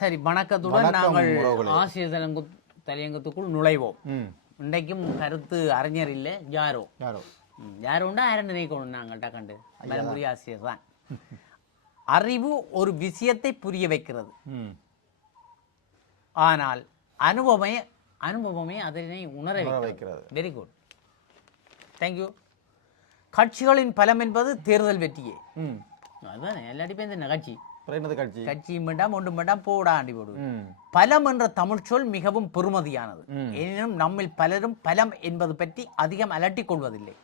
சரி வணக்கத்துடன் நாங்கள். ஆசிரியர் தலையங்கு தலையங்கத்துக்குள் நுழைவோம். இன்றைக்கும் கருத்து அறிஞர் இல்லை யாரோ. யாரோ? யாரோண்டா யாரை நினைக்கணும் நாங்கள்கிட்ட கண்டு. பலமுறை ஆசிரியர் தான். அறிவு ஒரு விஷயத்தை புரிய வைக்கிறது. ஆனால் அனுபவமே அனுபவமே அதனை உணர வைக்கிறது. வெரி குட் தேங்க்யூ கட்சிகளின் பலம் என்பது தேர்தல் வெற்றியே. அதுதானே பேர் இந்த கட்சி. கட்சியும் வேண்டாம் ஒன்றும் வேண்டாம் போடா ஆண்டி போடுவது ம். பலம் என்ற தமிழ் சொல் மிகவும் பெறுமதியானது. எனினும் நம்மில் பலரும் பலம் என்பது பற்றி அதிகம் அலட்டிக் கொள்வதில்லை.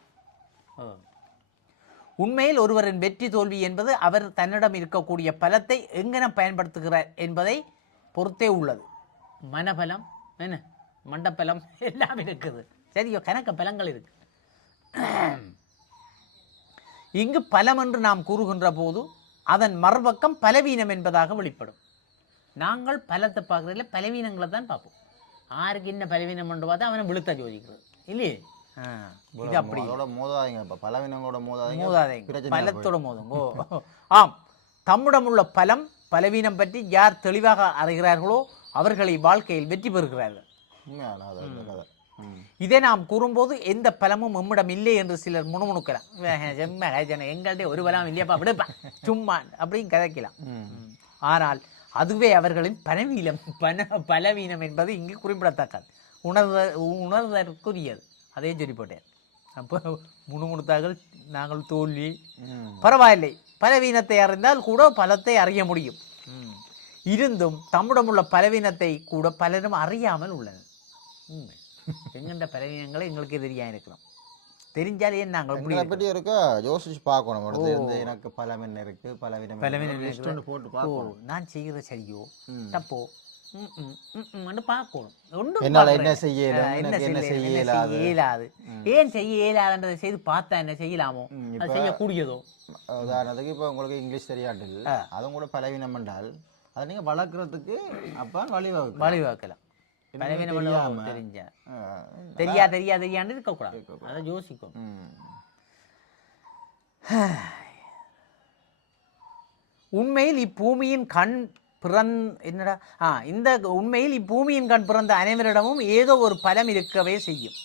உண்மையில் ஒருவரின் வெற்றி தோல்வி என்பது அவர் தன்னிடம் இருக்கக்கூடிய பலத்தை எங்கன பயன்படுத்துகிறார் என்பதை பொறுத்தே உள்ளது. மனபலம் என்ன? மண்டபலம் எல்லாம் இருக்குது. சரியோ கணக்க பலங்கள் இருக்கு. இங்கு பலம் என்று நாம் கூறுகின்ற போது அதன் மறுபக்கம் பலவீனம் என்பதாக வெளிப்படும். நாங்கள் பலத்தை பார்க்கறதுல பலவீனங்களை தான் பார்ப்போம். யாருக்கு என்ன பலவீனம் என்று பார்த்தா அவனை விழுத்த ஜோதிக்கிறது. இல்லையே? இது அப்படி. மோதாதீங்க பலவீனங்களோட மோதாதீங்க மோதாதேங்க. பலத்தோட மோதுங்கோ ஆம். தம்மிடம் உள்ள பலம் பலவீனம் பற்றி யார் தெளிவாக அறிகிறார்களோ அவர்களை வாழ்க்கையில் வெற்றி பெறுகிறார்கள். இதை நாம் கூறும்போது எந்த பலமும் நம்மிடம் இல்லை என்று சிலர் முணுமுணுக்கலாம் செம்ம ஹேஜன, எங்கள்ட்ட ஒரு பலம் இல்லையாப்பா விடுப்பா சும்மா அப்படின்னு கதைக்கலாம். ஆனால் அதுவே அவர்களின் பலவீனம் பன பலவீனம் என்பது இங்கு குறிப்பிடத்தக்கது. உணர்த உணர்தற்குரியது. அதே சொல்லி போட்டேன் அப்போ முணுமுணுத்தார்கள் நாங்கள் தோல்வி. பரவாயில்லை. பலவீனத்தை அறிந்தால் கூட பலத்தை அறிய முடியும். இருந்தும் தம்மிடமுள்ள பலவீனத்தை கூட பலரும் அறியாமல் உள்ளனர். உண்மை. எங்கெண்ட பலவீனங்களை எங்களுக்கு தெரியா இருக்கிறோம். தெரிஞ்சாலே நாங்கள் முடியும் பற்றி இருக்கா? யோசிச்சு பார்க்கணும். அடுத்து இருந்து எனக்கு பலம் என்ன இருக்கு. பலவீனம் பலவீனம் போட்டு பார்க்கணும். நான் செய்கிறது சரியோ. தப்போ. என்ன செய்யல ஆ, எனக்கு என்ன செய்யல, செய்ய என்ன செய்ய இயலாது? ஏன் செய்ய இயலாதுன்றதை செய்து பார்த்தா என்ன செய்யலாமோ? செய்யக்கூடியதோ உதாரணத்துக்கு இப்போ உங்களுக்கு இங்கிலீஷ் தெரியாட்டில் அதுவும் கூட பலவீனம் என்றால் அதை நீங்க வளர்க்கறதுக்கு அப்ப வழிவகுக்கும் வழிவாக்கலாம் தெரிஞ்சா. தெரியா தெரியா தெரியான்னு இருக்கக்கூடாது அதை யோசிக்கும். உண்மையில் இப்பூமியின் கண் பிறந் என்னடா? ஆ இந்த உண்மையில் இப்பூமியின் கண் பிறந்த அனைவரிடமும் ஏதோ ஒரு பலம் இருக்கவே செய்யும்.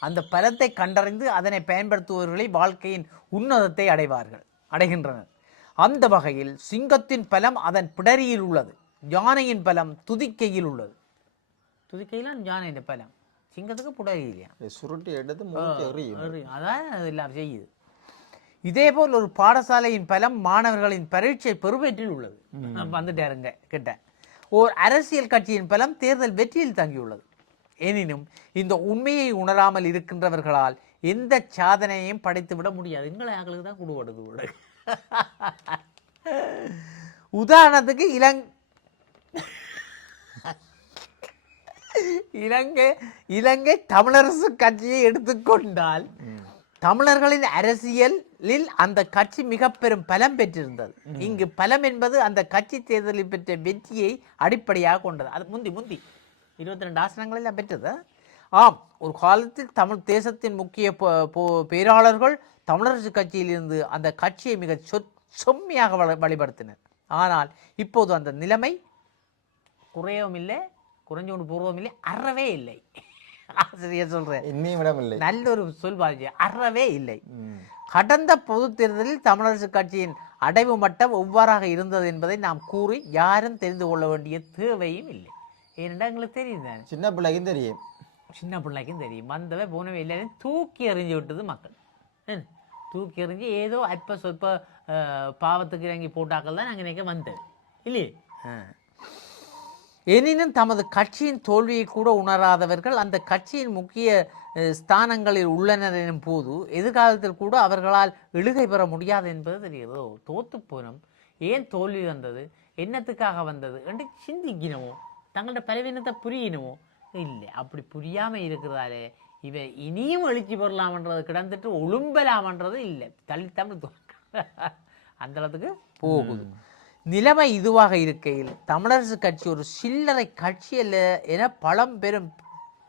அந்த பலத்தை கண்டறிந்து அதனை பயன்படுத்துபவர்களை வாழ்க்கையின் உன்னதத்தை அடைவார்கள் அடைகின்றனர். அந்த வகையில் சிங்கத்தின் பலம் அதன் பிடரியில் உள்ளது யானையின் பலம் துதிக்கையில் உள்ளது. துதிக்கையிலாம் யானையின் பலம் சிங்கத்துக்கு பிடரியிலையா இதை சுருட்டி ஒரு- அதான் அது எல்லாம் செய்யுது இதேபோல் ஒரு பாடசாலையின் பலம் மாணவர்களின் பரீட்சை பெறுபேற்றில் உள்ளது வந்துட்டாருங்க கிட்ட ஓர் அரசியல் கட்சியின் பலம் தேர்தல் வெற்றியில் தங்கியுள்ளது எனினும் இந்த உண்மையை உணராமல் இருக்கின்றவர்களால் எந்த சாதனையையும் படைத்துவிட முடியாது எங்களை ஆக்களுக்கு தான் குடுபடுது கூட உதாரணத்துக்கு இலங் இலங்கை இலங்கை தமிழரசு கட்சியை எடுத்துக்கொண்டால் தமிழர்களின் அரசியலில் அந்த கட்சி மிக பெரும் பலம் பெற்றிருந்தது. இங்கு பலம் என்பது அந்த கட்சி தேர்தலில் பெற்ற வெற்றியை அடிப்படையாக கொண்டது. அது முந்தி முந்தி. இருபத்தி ரெண்டு ஆசனங்களில் பெற்றது. ஆம் ஒரு காலத்தில் தமிழ் தேசத்தின் முக்கிய பேராளர்கள் தமிழரசு கட்சியிலிருந்து அந்த கட்சியை மிக சொற் செம்மையாக வள- வழிபடுத்தினர். ஆனால் இப்போது அந்த நிலைமை குறையவும் இல்லை. குறைஞ்சோண்டு பூர்வம் இல்லை அறவே இல்லை. ஆசிரியர் சொல்றேன் இன்னும் இல்லை நல்ல ஒரு சொல் பாருங்க அறவே இல்லை. கடந்த பொது தேர்தலில் தமிழரசு கட்சியின் அடைவு மட்டம் எவ்வாறாக இருந்தது என்பதை நாம் கூறி யாரும் தெரிந்து கொள்ள வேண்டிய தேவையும் இல்லை. ஏனென்றால் எங்களுக்கு தெரியும். சின்ன பிள்ளைக்கும் தெரியும். சின்ன பிள்ளைக்கும் தெரியும். வந்தவை போனவை எல்லாரையும் தூக்கி எறிஞ்சு விட்டது மக்கள்? தூக்கி எறிஞ்சு ஏதோ அற்ப சொற்ப பாவத்துக்கு இறங்கி போட்டாக்கள் தான் நாங்கள் நினைக்க வந்தது. இல்லையே? எனினும் தமது கட்சியின் தோல்வியை கூட உணராதவர்கள் அந்த கட்சியின் முக்கிய ஸ்தானங்களில் உள்ளனர் எனும் போது எதிர்காலத்தில் கூட அவர்களால் இழுகை பெற முடியாது என்பது தெரிகிறதோ? தோத்து போனோம். ஏன் தோல்வி வந்தது? என்னத்துக்காக வந்தது? என்று சிந்திக்கணுமோ தங்களோட பலவீனத்தை புரியணுமோ இல்லை. அப்படி புரியாமல் இருக்கிறதாலே இவை இனியும் எழுச்சி பெறலாம்ன்றது கிடந்துட்டு ஒழும்பலாம்ன்றது இல்லை. தள்ளி தமிழ் அந்த அளவுக்கு போகுது. நிலைமை இதுவாக இருக்கையில் தமிழரசு கட்சி ஒரு சில்லறை கட்சி அல்ல என பழம் பெரும்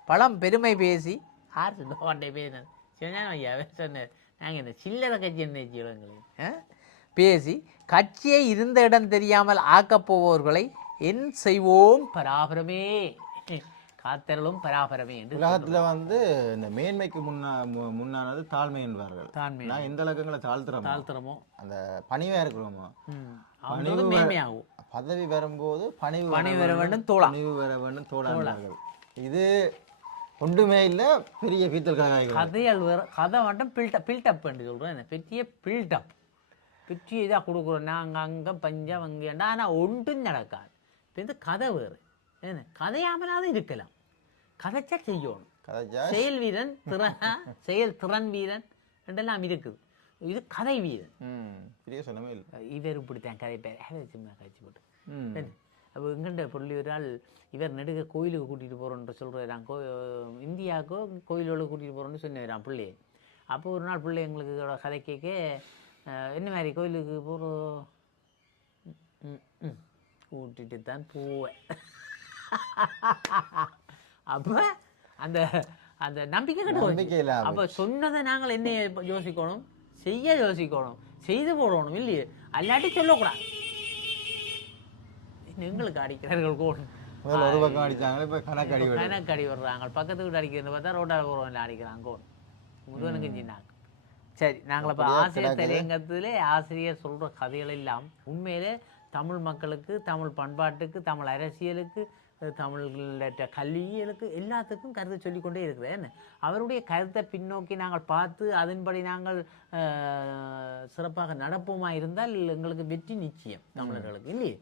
பழம் பெருமை பேசி யார் சொன்னே பேசினார். சிவஞானம் ஐயா சொன்னார் நாங்கள் இந்த சில்லறை கட்சி என்ன பேசி கட்சியை இருந்த இடம் தெரியாமல் ஆக்கப்போவோர்களை என் செய்வோம் பராபரமே. காத்தரலும் பராபரமே என்று உலகத்துல வந்து இந்த மேன்மைக்கு முன்னா முன்னானது தாழ்மை என்பார்கள். தாழ்மை நான் எந்த இலக்கங்களை தாழ்த்துறோமோ தாழ்த்துறமோ? அந்த பணிவா இருக்கிறோமோ. அவங்களோட மேன்மையாகும். பதவி வரும்போது பணிவு பணி வர வேண்டும் தோழா பணிவு வர வேண்டும் தோழார்கள் இது ஒன்றுமே இல்ல பெரிய பீத்தல் கதாய்கள் கதைகள் வேற கதை மட்டும் பில்டப் பில்டப் பண்ணி சொல்கிறேன் பெரிய பில்டப் பெரிய இதாக கொடுக்குறோம். நாங்கள் அங்கே பஞ்சம் அங்கேண்டா ஆனால் ஒன்றும் நடக்காது. இந்த கதை வேறு. என்ன? கதையாமலாவது இருக்கலாம். கதைச்சா செய்யணும் செயல் வீரன் திறன் செயல் திறன் வீரன் ரெண்டெல்லாம் இருக்குது. இது கதை வீரன். இவர் இப்படித்தான் கதை பேர் சும்மா கழிச்சு போட்டு. ம். அப்போ எங்கண்ட ஆள் இவர் நெடுக கோயிலுக்கு கூட்டிகிட்டு போகிறோன்னு சொல்கிறார் நான் கோ இந்தியாவுக்கோ கோயிலோடு கூட்டிகிட்டு போகிறோன்னு சொன்னேன் பிள்ளையை. அப்போ ஒரு நாள் பிள்ளை எங்களுக்கு கதை கேட்க என்ன மாதிரி கோயிலுக்கு போகிறோம் கூட்டிட்டு தான் போவேன். அப்போ அந்த அந்த நம்பிக்கை கிட்ட அப்போ சொன்னதை நாங்கள் என்ன யோசிக்கணும்? செய்ய யோசிக்கணும். செய்து போடணும் இல்லையே? அல்லாட்டி சொல்லக்கூடாது. எங்களுக்கு அடிக்கிறார்கள் கூட. ஒரு பக்கம் அடிச்சாங்க இப்ப விடுறாங்க. பக்கத்து வீட்டு அடிக்கிறது பார்த்தா ரோட்டால் போகிறவங்க அடிக்கிறாங்க கோன் முருகனுக்கு சின்னாங்க சரி நாங்கள் இப்போ ஆசிரியர் தலையங்கத்திலே ஆசிரியர் சொல்கிற கதைகள் எல்லாம் உண்மையிலே தமிழ் மக்களுக்கு தமிழ் பண்பாட்டுக்கு தமிழ் அரசியலுக்கு தமிழ்கிட்ட கல்வியலுக்கு எல்லாத்துக்கும் கருத்தை சொல்லிக்கொண்டே இருக்கிறேன். அவருடைய கருத்தை பின்னோக்கி நாங்கள் பார்த்து அதன்படி நாங்கள் சிறப்பாக நடப்போமா இருந்தால் எங்களுக்கு வெற்றி நிச்சயம் தமிழர்களுக்கு இல்லையே?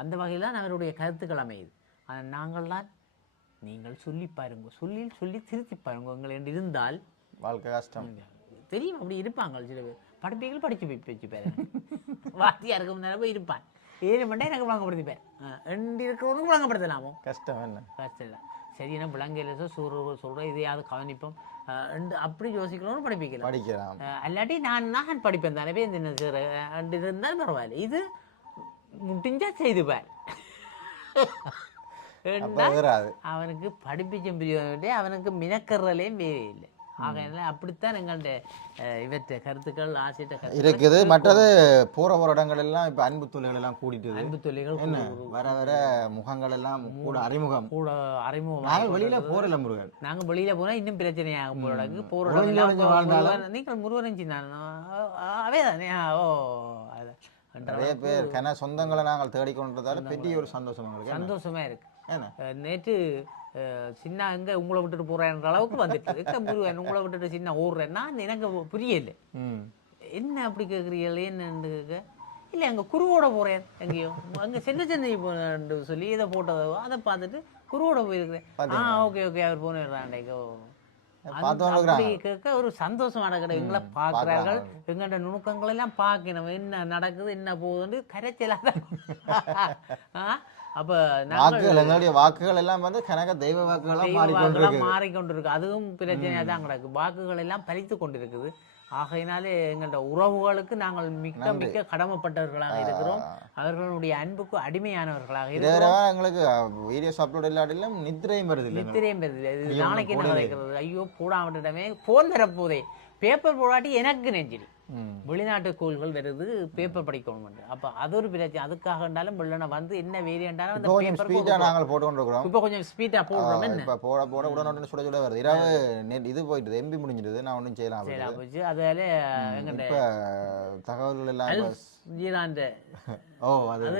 அந்த வகையில் தான் அவருடைய கருத்துக்கள் அமையுது. ஆனால் நாங்கள்தான் நீங்கள் சொல்லி பாருங்க சொல்லி சொல்லி திருத்தி பாருங்க உங்களை என்று இருந்தால் வாழ்க்கை கஷ்டம். தெரியும் அப்படி இருப்பாங்க சில பேர். படிப்பீர்கள் படிச்சு போய் வச்சு பேர் வாத்தியாருக்கு முன்னாடி போய் இருப்பான். ஏழு மண்டே எனக்கு விளங்கப்படுத்திப்பேன் ரெண்டு இருக்கிறவனுக்கு விளங்கப்படுத்தலாமோ? கஷ்டம் என்ன? கஷ்டம் இல்லை. சரி என்ன விளங்கல சூறு சொல்கிறேன் இதையாவது கவனிப்போம். ரெண்டு அப்படி யோசிக்கிறவனும் படிப்பிக்கலாம். படிக்கலாம். அல்லாட்டி நான் நான் படிப்பேன் தானே செய்கிறேன் ரெண்டு இருந்தாலும் பரவாயில்ல. இது முடிஞ்சா செய்து பார் அப்ப வராது அவனுக்கு படிப்பிச்ச பிரியோட அவனுக்கு மினக்கறலே வேறே இல்லை. ஆகையினால அப்படித்தான் எங்கள்ட்ட அஹ், இவற்றை கருத்துக்கள் ஆசிட்ட இருக்குது. மற்றது போற போற இடங்கள் எல்லாம் இப்ப அன்பு தொல்லைகள் எல்லாம் கூடிட்டுது. அன்பு தொல்லைகள் என்ன? வர வர முகங்கள் எல்லாம் கூட அறிமுகம். கூட அறிமுகம் நாங்கள் வெளியில போறல முருகன். நாங்க வெளியில போனா இன்னும் பிரச்சனையாகும் போல போற நீங்கள் முருகன் சின்னான். அவே தானே ஓ நிறைய பேர் கன சொந்தங்களை நாங்கள் தேடிக்கொண்டதால பெரிய ஒரு சந்தோஷம்? சந்தோஷமா இருக்கு. நேற்று சின்ன எங்க உங்களை விட்டுட்டு போறேன்ற அளவுக்கு வந்துட்டு முருகன் உங்களை விட்டுட்டு சின்ன ஓடுறேன்னா எனக்கு புரியல. என்ன அப்படி கேட்குறீங்களே என்னன்னு கேட்க இல்லை அங்கே குருவோட போகிறேன் எங்கேயோ அங்கே சின்ன சென்னை போன்னு சொல்லி இதை போட்டதோ அதை பார்த்துட்டு குருவோட போயிருக்கிறேன். ஆ ஓகே ஓகே அவர் போனிடுறாண்டேக்கோ அப்படி கேட்க ஒரு சந்தோஷம் நடக்குது எங்களை பார்க்குறார்கள். எங்கள்ட நுணுக்கங்கள் எல்லாம் பார்க்கணும். என்ன நடக்குது என்ன போகுதுன்னு கரைச்சலாக அப்போ வாக்குகள் வாக்குகள் எல்லாம் வந்து கனக தெய்வ வாக்குகளா தெய்வ மாறிக்கொண்டிருக்கு. அதுவும் பிரச்சனையாக தான் கிடக்கு. வாக்குகள் எல்லாம் பறித்து கொண்டிருக்குது. ஆகையினாலே எங்கள்ட உறவுகளுக்கு நாங்கள் மிக்க மிக்க கடமைப்பட்டவர்களாக இருக்கிறோம். அவர்களுடைய அன்புக்கு அடிமையானவர்களாக இருக்கிறோம். எங்களுக்கு வீடியோஸ் அப்லோட் இல்லாட்டிலும் நித்திரையும் வருது நித்திரையும் பெறுது இது நாளைக்கு என்ன கிடைக்கிறது ஐயோ போடாமட்டமே போன் தரப்போதே. பேப்பர் போடாட்டி எனக்கு நெஞ்சிடு ம் வெளிநாட்டு கோள்கள் வருது பேப்பர் படிக்கணும் அப்ப அது ஒரு பிரச்சனை. அதுக்காக இருந்தாலும் வெள்ளனை வந்து என்ன வேரியண்டாலும் அந்த கொஞ்சம் பேப்பர் ஸ்பீடா நாங்கள் போட்டு கொண்டிருக்கிறோம் இப்போ கொஞ்சம் ஸ்பீடா போடுறோம். என்ன? இப்ப போட போட உடனே சுட சுட வருது. இரவு இது போயிடுது எம்பி முடிஞ்சிடுது நான் ஒன்றும் செய்யலாம். சரி போச்சு. அதால எங்கள்ட இப்ப தகவல்கள் எல்லாம் ஜீரான்ற. ஓ அது. அது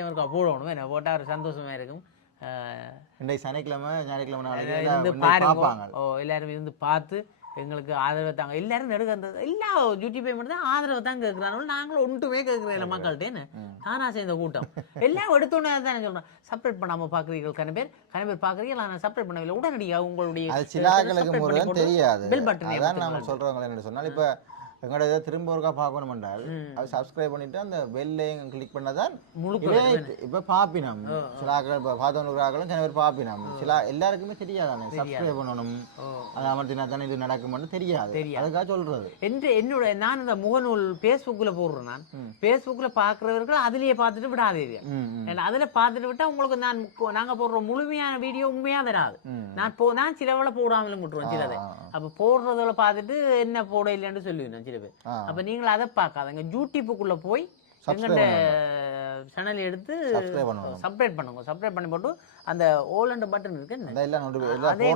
இருக்கா? போடணும். என்ன போட்டா ஒரு சந்தோஷமா இருக்கும். அஹ், இன்றைக்கு சனிக்கிழமை ஞாயிற்றுக்கிழமை நாளைக்கு இருந்து எல்லாம் இன்னைக்கு பாருங்க. ஓ எல்லாரும் இருந்து பார்த்து எங்களுக்கு ஆதரவு தாங்க. எல்லாரும் நெடுக்க அந்த எல்லா டியூட்டி பேமெண்ட் தான் ஆதரவு தான் கேட்குறாங்க நாங்களும் ஒன்றுமே கேட்குறோம் இல்லை மக்கள்கிட்ட என்ன? தானா சேர்ந்த கூட்டம். எல்லாம் எடுத்தோன்னே தானே சொல்றேன் சப்ரேட் பண்ணாம பார்க்குறீர்கள் கன பேர். கன பேர் பார்க்குறீங்க நான் சப்ரேட் பண்ணவில்லை. உடனடியாக உங்களுடைய தெரியாது. பெல் பட்டனை சொல்றவங்க என்ன சொன்னால் இப்ப எங்களோட இதை திரும்ப ஒருக்கா பார்க்கணும் என்றால் அது சப்ஸ்கிரைப் பண்ணிட்டு அந்த பெல்லையும் கிளிக் பண்ணதான் முழுக்க இதே இப்ப பாப்பினம் சில ஆட்கள் இப்ப பார்த்தவனுக்கு ஆட்களும் சில பேர் பாப்பினம் சில எல்லாருக்குமே தெரியாதானே? சப்ஸ்கிரைப் பண்ணணும். அதை அமர்த்தினா தானே இது நடக்கும்னு தெரியாது. அதுக்காக சொல்றது. என்று என்னோட நான் இந்த முகநூல் ஃபேஸ்புக்கில் போடுறேன் நான். ஃபேஸ்புக்கில் பார்க்குறவர்கள் அதுலயே பார்த்துட்டு விடாதீங்க. அதில் பார்த்துட்டு விட்டா உங்களுக்கு நான் நாங்க போடுற முழுமையான வீடியோ உண்மையா வராது ம். நான் போ நான் சிலவளை போடாமலும் விட்டுருவேன் சிலதை. அப்ப போடுறதுல பார்த்துட்டு என்ன போட இல்லைன்னு சொல்லுவேன் ஆ. அப்ப நீங்களும் அதை பார்க்காதங்க. யூடியூப்புக்குள்ள போய் எங்கள்கிட்ட சேனல் எடுத்து. சப்ரேட் பண்ணுங்க. சப்ரேட் பண்ணி போட்டு அந்த ஓல் அண்ட் பட்டன் இருக்கு அதே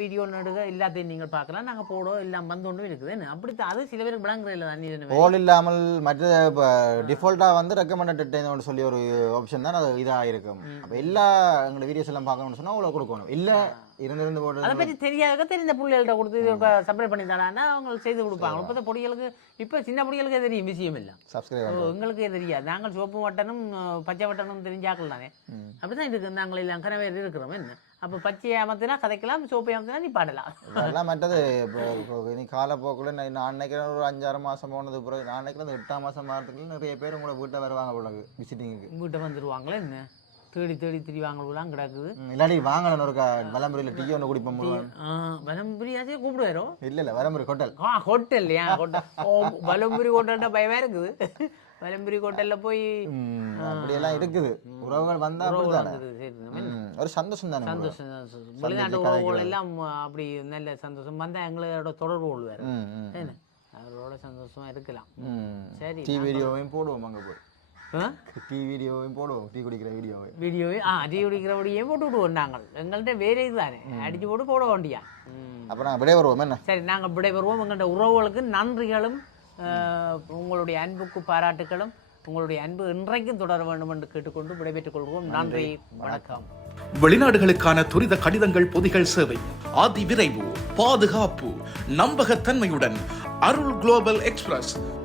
வீடியோ நடுக எல்லாத்தையும் நீங்கள் பார்க்கலாம். நாங்கள் போடுவோம் எல்லாம் வந்து ஒன்றும் இருக்குது அப்படித்தான். அது சில பேருக்கு விளங்குற இல்லை தண்ணி போல் இல்லாமல் மற்ற இப்போ டிஃபால்ட்டாக வந்து ரெக்கமெண்டட் சொல்லி ஒரு ஆப்ஷன் தான் அது இதாக இருக்கும் அப்போ எல்லா எங்களோட வீடியோஸ் எல்லாம் பார்க்கணும்னு சொன்னால் அவ்வளோ கொடுக்கணும். இல்லை இருந்து இருந்து அதை போடுறது பற்றி தெரியாத தெரிந்த பிள்ளைகள்ட்ட கொடுத்து சப்ரேட் பண்ணி தரான்னா அவங்க செய்து கொடுப்பாங்க. இப்போ பொடிகளுக்கு இப்போ சின்ன பொடிகளுக்கே தெரியும் விஷயம் இல்லை சப்ஸ்கிரைப் எங்களுக்கே தெரியாது. நாங்கள் சிவப்பு வட்டனும் பச்சை வட்டனும் தெரிஞ்சாக்கள் தானே. அப்படிதான் இருக்கு. நாங்கள் எல்லாம் கனவே இருக்கிறோம். என்ன? அப்போ பச்சையை அமர்த்தினா கதைக்கலாம் சிவப்பை அமர்த்தினா நீ பாடலாம். அதெல்லாம் மற்றது இப்போ இனி காலப்போக்கில் நான் நான் நினைக்கிறேன் ஒரு அஞ்சாறு மாதம் போனது பிறகு நான் நினைக்கிறேன் எட்டாம் மாதம் மாதத்துக்குள்ள நிறைய பேர் உங்களை வீட்டை வருவாங்க போல விசிட்டிங்க்கு வீட்டை வந்துருவாங்களே என்ன? தேடி தேடி திரிவாங்கலாம் கிடக்குது. இல்லாட்டி வாங்கலாம் ஒரு வலமுறையில் டீ ஒன்று குடிப்போம் வலம்புரியாச்சே கூப்பிடுவாரோ? இல்லை இல்லை வலமுறை ஹோட்டல் ஆ ஹோட்டல் ஏன் ஹோட்டல் ஓ வலம்புரி ஹோட்டல்கிட்ட பயமா இருக்குது? வலம்புரி ஹோட்டல்ல போய் அப்படியெல்லாம் இருக்குது. உறவுகள் வந்தா ஒரு சந்தோஷம் தானே. சந்தோஷம். வெளிநாட்டு உறவுகள் எல்லாம் அப்படி நல்ல சந்தோஷம் வந்தா எங்களோட தொடர்பு கொள்வார். அவரோட சந்தோஷமா இருக்கலாம். சரி வீடியோவையும் போடுவோம் அங்கே போய்? டீ வீடியோவையும் போடுவோம். டீ குடிக்கிற வீடியோவை வீடியோவே ஆ டீ குடிக்கிறபடியே போட்டு விடுவோம் நாங்கள். எங்கள்கிட்ட வேற இதுதானே. அடிச்சு போட்டு போட வேண்டியா. அப்போ நான் விடைய வருவோம் என்ன? சரி நாங்கள் விடைபெறுவோம் எங்கள்கிட்ட உறவுகளுக்கு நன்றிகளும் உங்களுடைய அன்புக்கு பாராட்டுகளும் உங்களுடைய அன்பு இன்றைக்கும் தொடர வேண்டும் என்று கேட்டுக்கொண்டு விடைபெற்றுக் கொள்வோம் நன்றி. வணக்கம். வெளிநாடுகளுக்கான துரித கடிதங்கள் பொதிகள் சேவை. அதி விரைவு பாதுகாப்பு நம்பகத்தன்மையுடன் அருள் குளோபல் எக்ஸ்பிரஸ்.